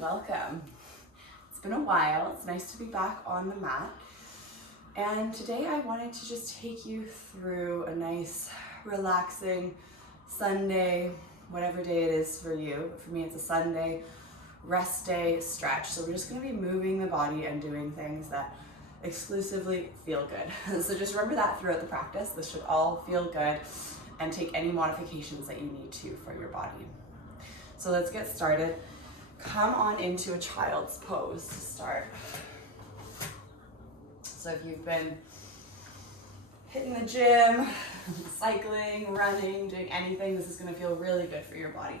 Welcome. It's been a while. It's nice to be back on the mat. And today I wanted to just take you through a nice, relaxing Sunday, whatever day it is for you. But for me, it's a Sunday rest day stretch. So we're just going to be moving the body and doing things that exclusively feel good. So just remember that throughout the practice. This should all feel good and take any modifications that you need to for your body. So let's get started. Come on into a child's pose to start. So if you've been hitting the gym, cycling, running, doing anything, this is going to feel really good for your body.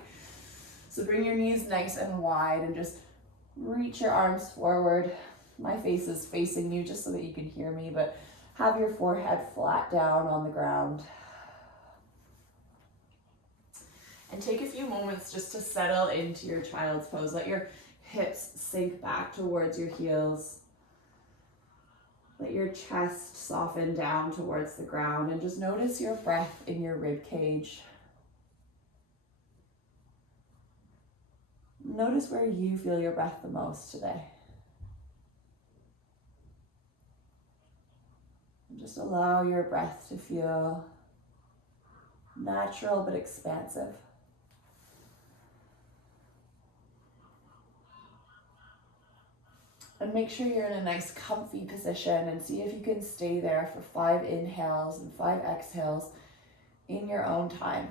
So bring your knees nice and wide and just reach your arms forward. My face is facing you just so that you can hear me, but have your forehead flat down on the ground. And take a few moments just to settle into your child's pose. Let your hips sink back towards your heels. Let your chest soften down towards the ground and just notice your breath in your rib cage. Notice where you feel your breath the most today. And just allow your breath to feel natural but expansive. And make sure you're in a nice comfy position and see if you can stay there for 5 inhales and 5 exhales in your own time.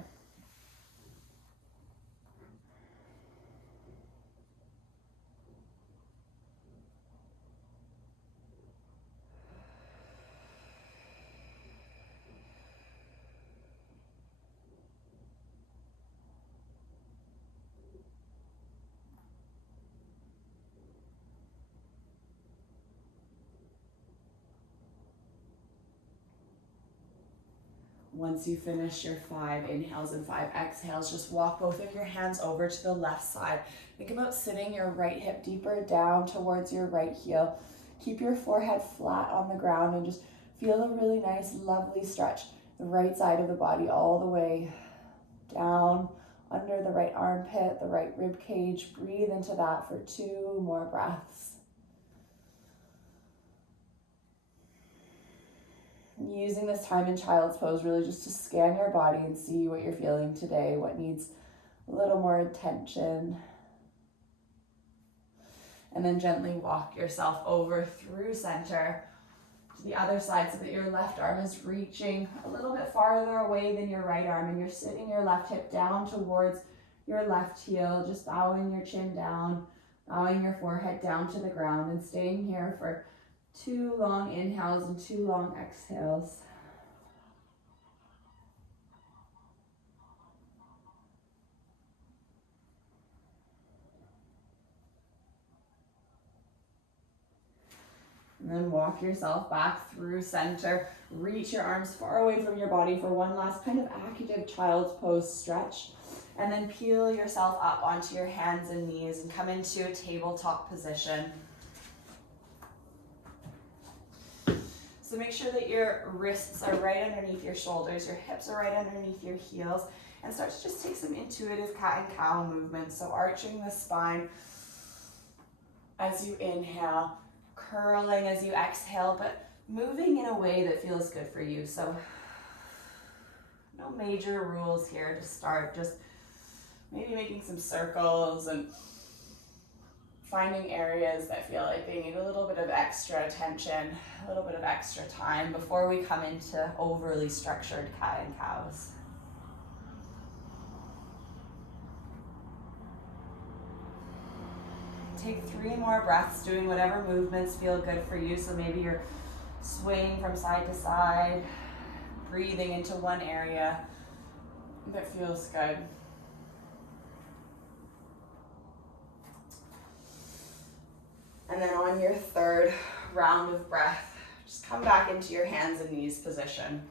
Once you finish your 5 inhales and 5 exhales, just walk both of your hands over to the left side. Think about sitting your right hip deeper down towards your right heel. Keep your forehead flat on the ground and just feel a really nice, lovely stretch. The right side of the body all the way down under the right armpit, the right rib cage. Breathe into that for 2 more breaths. Using this time in child's pose really just to scan your body and see what you're feeling today, what needs a little more attention. And then gently walk yourself over through center to the other side so that your left arm is reaching a little bit farther away than your right arm, and you're sitting your left hip down towards your left heel, just bowing your chin down, bowing your forehead down to the ground, and staying here for 2 long inhales and 2 long exhales. And then walk yourself back through center. Reach your arms far away from your body for one last kind of active child's pose stretch. And then peel yourself up onto your hands and knees and come into a tabletop position. So make sure that your wrists are right underneath your shoulders, your hips are right underneath your heels, and start to just take some intuitive cat and cow movements. So arching the spine as you inhale, curling as you exhale, but moving in a way that feels good for you. So no major rules here to start, just maybe making some circles and finding areas that feel like they need a little bit of extra attention, a little bit of extra time before we come into overly structured cat and cows. Take 3 more breaths, doing whatever movements feel good for you. So maybe you're swaying from side to side, breathing into one area that feels good. And then on your 3rd round of breath, just come back into your hands and knees position.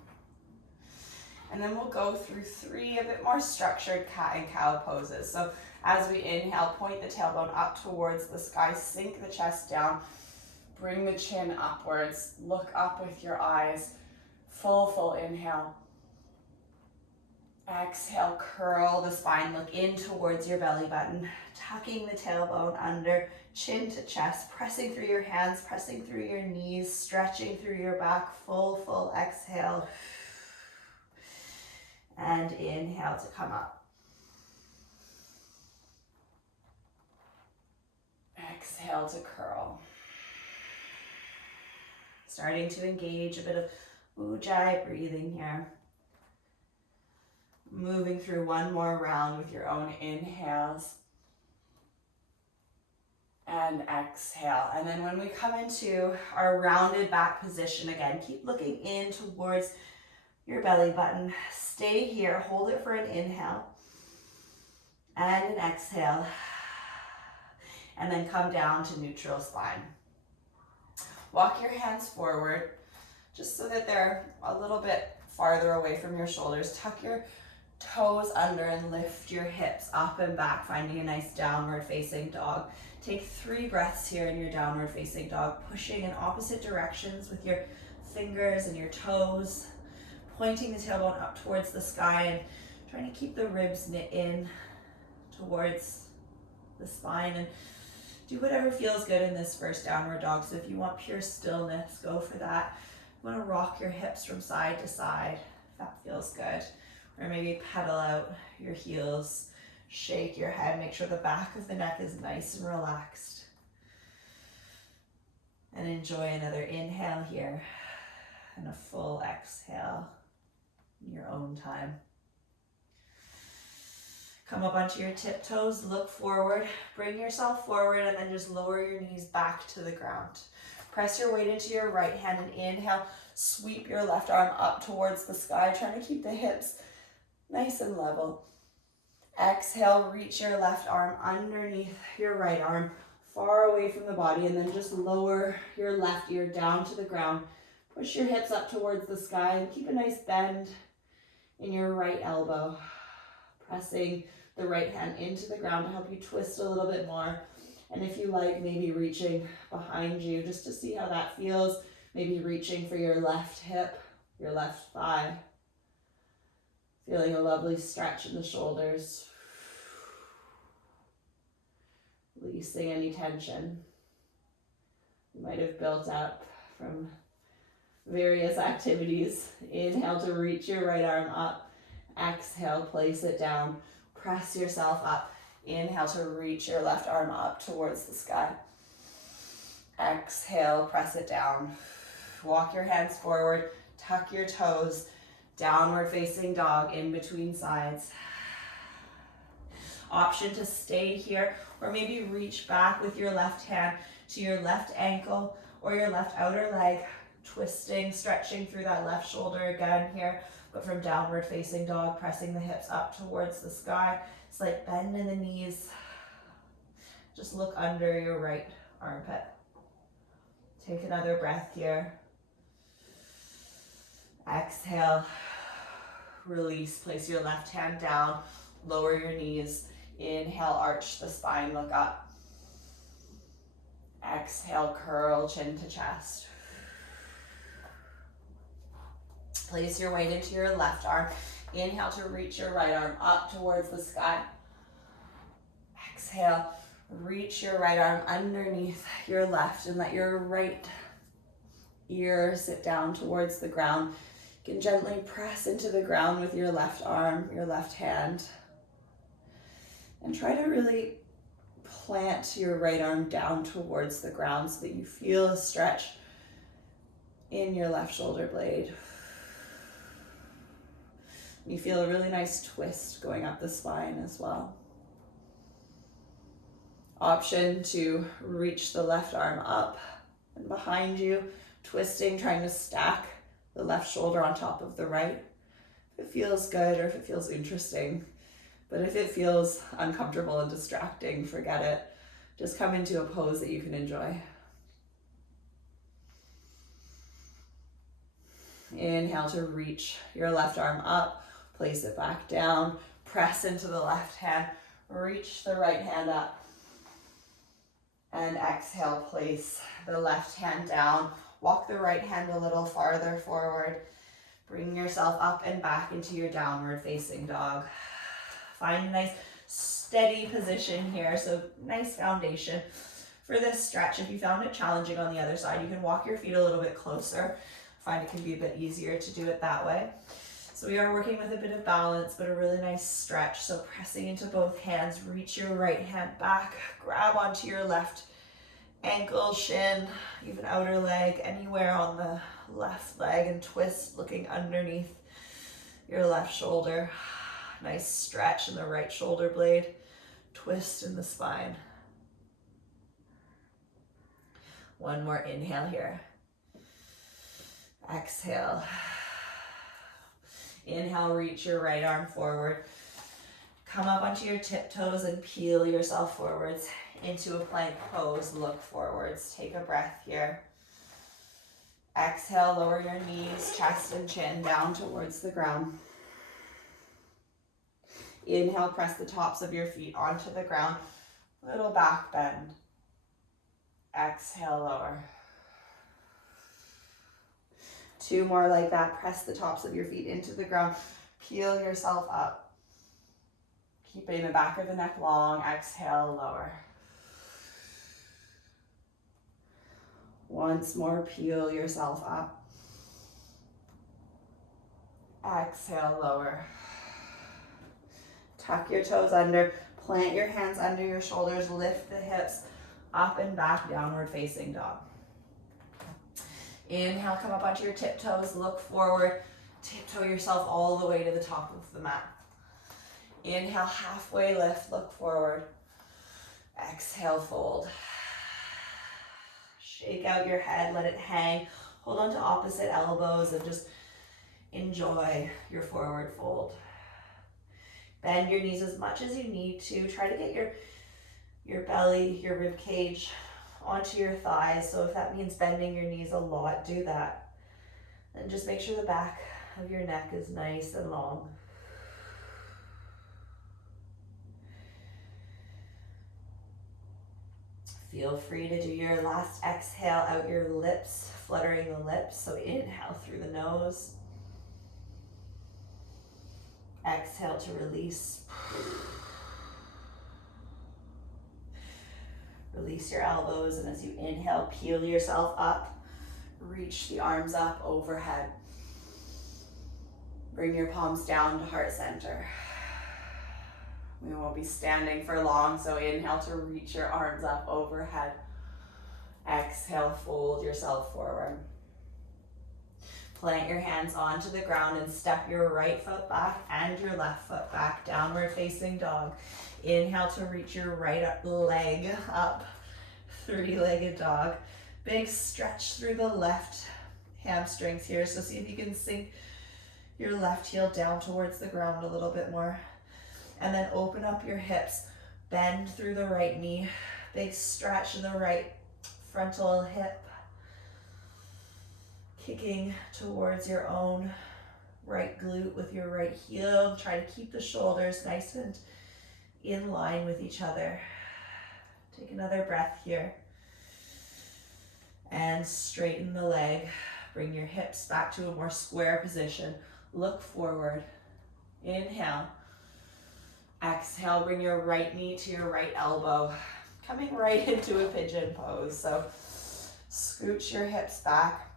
And then we'll go through 3 a bit more structured cat and cow poses. So as we inhale, point the tailbone up towards the sky, sink the chest down, bring the chin upwards, look up with your eyes, full inhale. Exhale, curl the spine, look in towards your belly button, tucking the tailbone under, chin to chest, pressing through your hands, pressing through your knees, stretching through your back, full exhale. And inhale to come up. Exhale to curl. Starting to engage a bit of Ujjayi breathing here. Moving through one more round with your own inhales and exhale. And then when we come into our rounded back position again, keep looking in towards your belly button. Stay here, hold it for an inhale and an exhale. And then come down to neutral spine. Walk your hands forward just so that they're a little bit farther away from your shoulders. Tuck your toes under and lift your hips up and back, finding a nice downward facing dog. Take 3 breaths here in your downward facing dog, pushing in opposite directions with your fingers and your toes, pointing the tailbone up towards the sky and trying to keep the ribs knit in towards the spine, and do whatever feels good in this first downward dog. So if you want pure stillness, go for that. You want to rock your hips from side to side, if that feels good. Or maybe pedal out your heels, shake your head, make sure the back of the neck is nice and relaxed. And enjoy another inhale here and a full exhale in your own time. Come up onto your tiptoes, look forward, bring yourself forward, and then just lower your knees back to the ground. Press your weight into your right hand and inhale, sweep your left arm up towards the sky, trying to keep the hips nice and level. Exhale, reach your left arm underneath your right arm, far away from the body, and then just lower your left ear down to the ground. Push your hips up towards the sky and keep a nice bend in your right elbow. Pressing the right hand into the ground to help you twist a little bit more. And if you like, maybe reaching behind you just to see how that feels. Maybe reaching for your left hip, your left thigh. Feeling a lovely stretch in the shoulders. Releasing any tension you might have built up from various activities. Inhale to reach your right arm up. Exhale, place it down. Press yourself up. Inhale to reach your left arm up towards the sky. Exhale, press it down. Walk your hands forward, tuck your toes, downward facing dog in between sides. Option to stay here, or maybe reach back with your left hand to your left ankle or your left outer leg, twisting, stretching through that left shoulder again here, but from downward facing dog, pressing the hips up towards the sky. Slight bend in the knees. Just look under your right armpit. Take another breath here. Exhale, release, place your left hand down, lower your knees. Inhale, arch the spine, look up. Exhale, curl chin to chest. Place your weight into your left arm. Inhale to reach your right arm up towards the sky. Exhale, reach your right arm underneath your left and let your right ear sit down towards the ground. You can gently press into the ground with your left arm, your left hand. And try to really plant your right arm down towards the ground so that you feel a stretch in your left shoulder blade. You feel a really nice twist going up the spine as well. Option to reach the left arm up and behind you, twisting, trying to stack the left shoulder on top of the right. If it feels good or if it feels interesting. But if it feels uncomfortable and distracting, forget it. Just come into a pose that you can enjoy. Inhale to reach your left arm up, place it back down, press into the left hand, reach the right hand up. And exhale, place the left hand down. Walk the right hand a little farther forward. Bring yourself up and back into your downward facing dog. Find a nice steady position here, so nice foundation for this stretch. If you found it challenging on the other side, you can walk your feet a little bit closer. Find it can be a bit easier to do it that way. So we are working with a bit of balance, but a really nice stretch. So pressing into both hands, reach your right hand back, grab onto your left ankle, shin, even outer leg, anywhere on the left leg, and twist looking underneath your left shoulder. Nice stretch in the right shoulder blade, twist in the spine. One more inhale here. Exhale. Inhale, reach your right arm forward. Come up onto your tiptoes and peel yourself forwards into a plank pose. Look forwards. Take a breath here. Exhale, lower your knees, chest and chin down towards the ground. Inhale, press the tops of your feet onto the ground. Little back bend. Exhale, lower. Two more like that. Press the tops of your feet into the ground. Peel yourself up. Keeping the back of the neck long. Exhale, lower. Once more, peel yourself up. Exhale, lower. Tuck your toes under. Plant your hands under your shoulders. Lift the hips up and back, downward facing dog. Inhale, come up onto your tiptoes, look forward, tiptoe yourself all the way to the top of the mat. Inhale, halfway lift, look forward. Exhale, fold. Shake out your head, let it hang. Hold on to opposite elbows and just enjoy your forward fold. Bend your knees as much as you need to. Try to get your belly, your rib cage onto your thighs. So if that means bending your knees a lot, do that. And just make sure the back of your neck is nice and long. Feel free to do your last exhale out your lips, fluttering the lips. So inhale through the nose. Exhale to release. Release your elbows, and as you inhale, peel yourself up. Reach the arms up overhead. Bring your palms down to heart center. We won't be standing for long, so inhale to reach your arms up overhead. Exhale, fold yourself forward. Plant your hands onto the ground and step your right foot back and your left foot back, downward facing dog. Inhale to reach your right leg up, three-legged dog. Big stretch through the left hamstrings here. So see if you can sink your left heel down towards the ground a little bit more. And then open up your hips, bend through the right knee. Big stretch in the right frontal hip. Kicking towards your own right glute with your right heel. Try to keep the shoulders nice and in line with each other. Take another breath here. And straighten the leg. Bring your hips back to a more square position. Look forward. Inhale. Exhale, bring your right knee to your right elbow. Coming right into a pigeon pose. So scooch your hips back.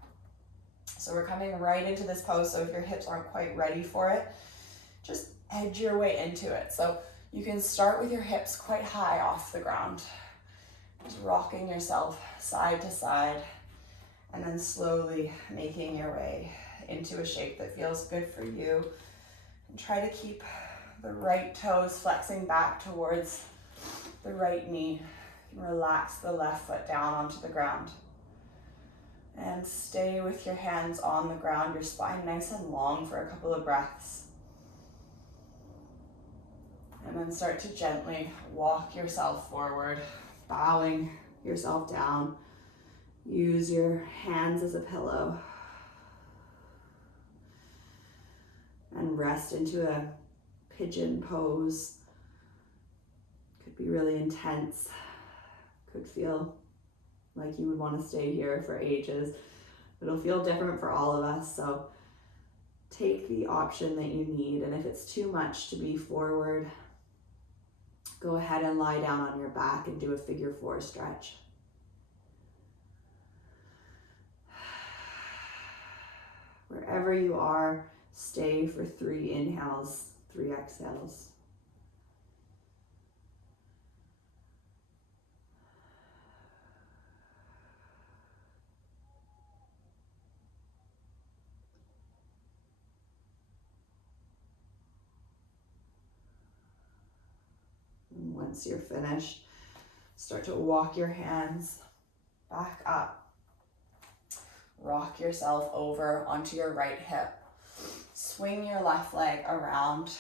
So we're coming right into this pose, so if your hips aren't quite ready for it, just edge your way into it. So you can start with your hips quite high off the ground, just rocking yourself side to side, and then slowly making your way into a shape that feels good for you. And try to keep the right toes flexing back towards the right knee. And relax the left foot down onto the ground. And stay with your hands on the ground, your spine nice and long for a couple of breaths. And then start to gently walk yourself forward, bowing yourself down. Use your hands as a pillow. And rest into a pigeon pose. Could be really intense. Could feel like you would want to stay here for ages. It'll feel different for all of us, so take the option that you need. And if it's too much to be forward, go ahead and lie down on your back and do a figure 4 stretch. Wherever you are, stay for 3 inhales, 3 exhales. And once you're finished, start to walk your hands back up. Rock yourself over onto your right hip. Swing your left leg around.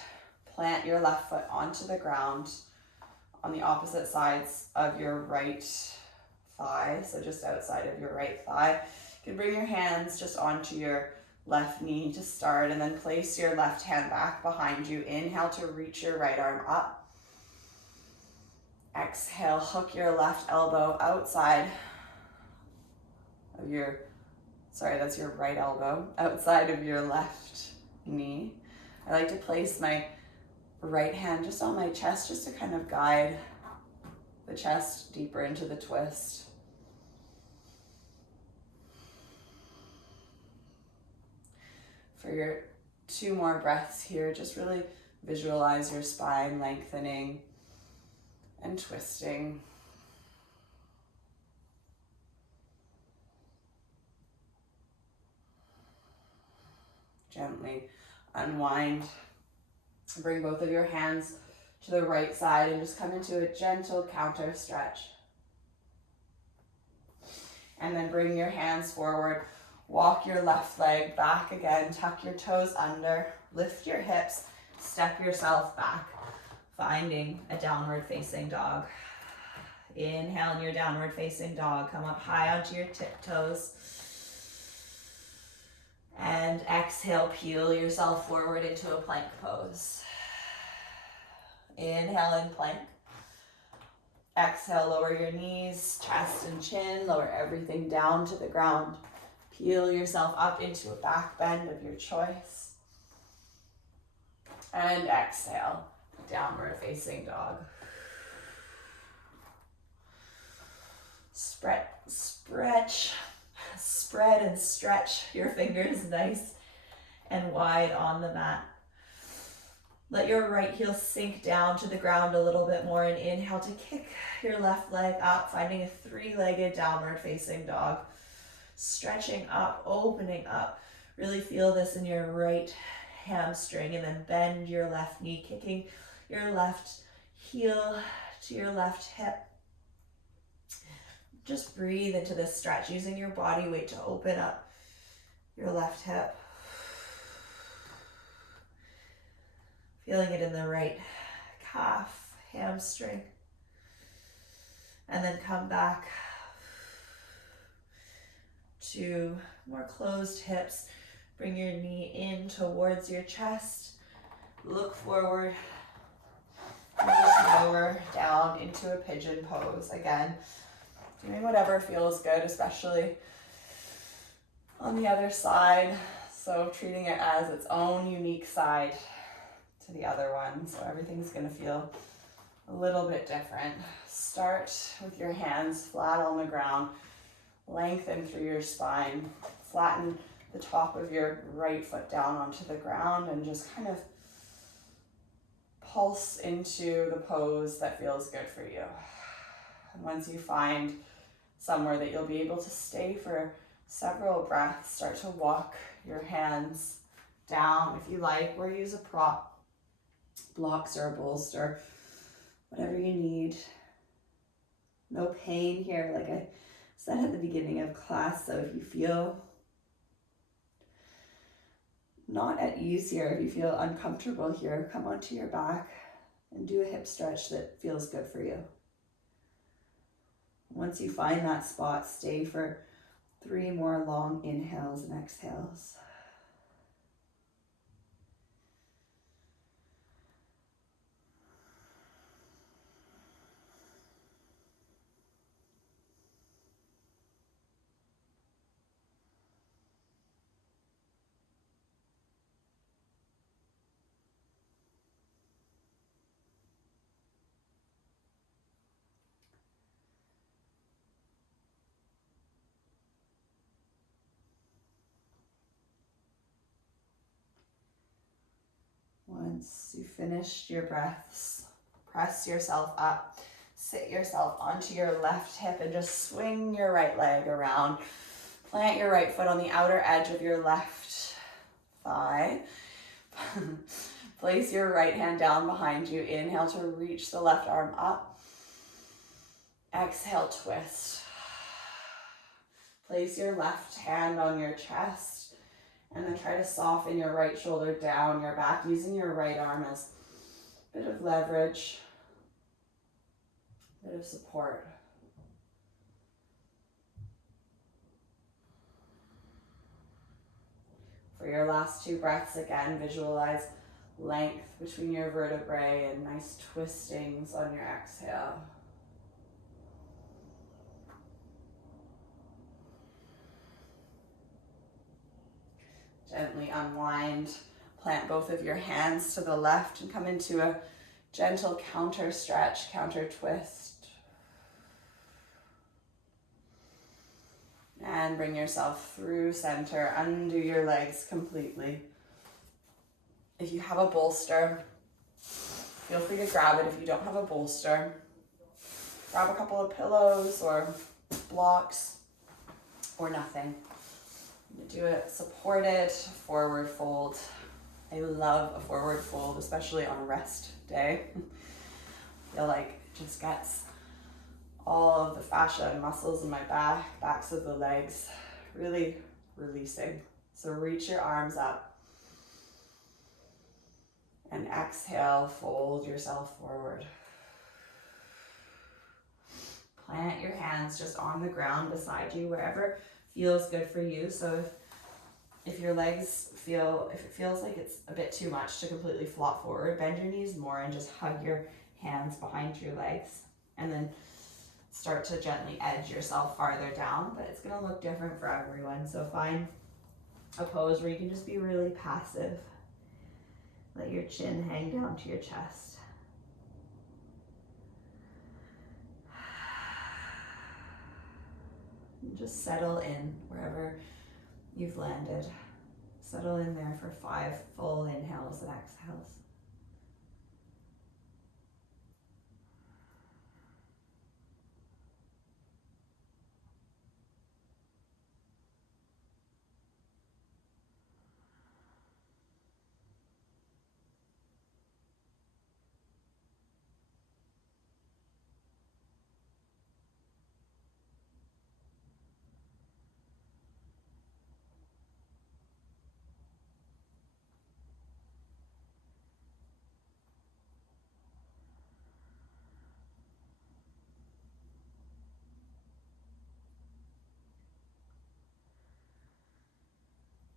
Plant your left foot onto the ground on the opposite sides of your right thigh, so just outside of your right thigh. You can bring your hands just onto your left knee to start, and then place your left hand back behind you. Inhale to reach your right arm up. Exhale, hook your left elbow outside of your, that's your right elbow, outside of your left knee. I like to place my right hand just on my chest, just to kind of guide the chest deeper into the twist. For your 2 more breaths here, just really visualize your spine lengthening and twisting. Gently unwind. Bring both of your hands to the right side and just come into a gentle counter stretch. And then bring your hands forward. Walk your left leg back again. Tuck your toes under. Lift your hips. Step yourself back, finding a downward facing dog. Inhale in your downward facing dog. Come up high onto your tiptoes. And exhale, peel yourself forward into a plank pose. Inhale in plank. Exhale, lower your knees, chest and chin, lower everything down to the ground. Peel yourself up into a back bend of your choice. And exhale, downward facing dog. Spread and stretch your fingers nice and wide on the mat. Let your right heel sink down to the ground a little bit more, and inhale to kick your left leg up, finding a 3-legged downward facing dog. Stretching up, opening up. Really feel this in your right hamstring, and then bend your left knee, kicking your left heel to your left hip. Just breathe into this stretch, using your body weight to open up your left hip. Feeling it in the right calf, hamstring. And then come back to more closed hips. Bring your knee in towards your chest. Look forward. And just lower down into a pigeon pose. Again, doing whatever feels good, especially on the other side. So treating it as its own unique side to the other one. So everything's gonna feel a little bit different. Start with your hands flat on the ground. Lengthen through your spine. Flatten the top of your right foot down onto the ground and just kind of pulse into the pose that feels good for you. And once you find somewhere that you'll be able to stay for several breaths, start to walk your hands down if you like, or use a prop, blocks or a bolster, whatever you need. No pain here, like I said at the beginning of class. So if you feel not at ease here, if you feel uncomfortable here, come onto your back and do a hip stretch that feels good for you. Once you find that spot, stay for 3 more long inhales and exhales. Once you finished your breaths, press yourself up, sit yourself onto your left hip and just swing your right leg around. Plant your right foot on the outer edge of your left thigh. Place your right hand down behind you. Inhale to reach the left arm up. Exhale, twist. Place your left hand on your chest and then try to soften your right shoulder down your back, using your right arm as a bit of leverage, a bit of support. For your last 2 breaths, again, visualize length between your vertebrae and nice twistings on your exhale. Gently unwind, plant both of your hands to the left and come into a gentle counter stretch, counter twist. And bring yourself through center, undo your legs completely. If you have a bolster, feel free to grab it. If you don't have a bolster, grab a couple of pillows or blocks or nothing. Do a supported forward fold. I love a forward fold, especially on a rest day. I feel like it just gets all of the fascia and muscles in my backs of the legs really releasing. So reach your arms up and exhale, fold yourself forward. Plant your hands just on the ground beside you, wherever feels good for you. So if your legs if it feels like it's a bit too much to completely flop forward, bend your knees more and just hug your hands behind your legs, and then start to gently edge yourself farther down. But it's gonna look different for everyone. So find a pose where you can just be really passive. Let your chin hang down to your chest. And just settle in wherever you've landed. Settle in there for 5 full inhales and exhales.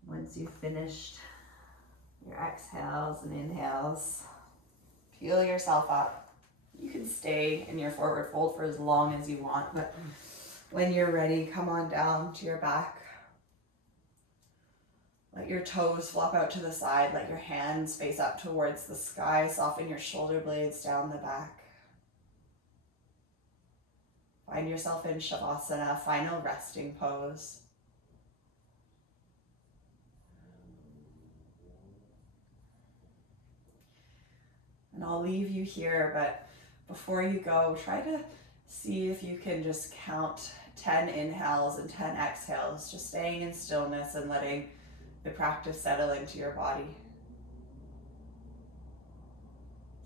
Once you've finished your exhales and inhales, peel yourself up. You can stay in your forward fold for as long as you want, but when you're ready, come on down to your back. Let your toes flop out to the side. Let your hands face up towards the sky. Soften your shoulder blades down the back. Find yourself in Shavasana, final resting pose. And I'll leave you here, but before you go, try to see if you can just count 10 inhales and 10 exhales, just staying in stillness and letting the practice settle into your body.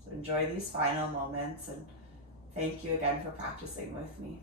So enjoy these final moments, and thank you again for practicing with me.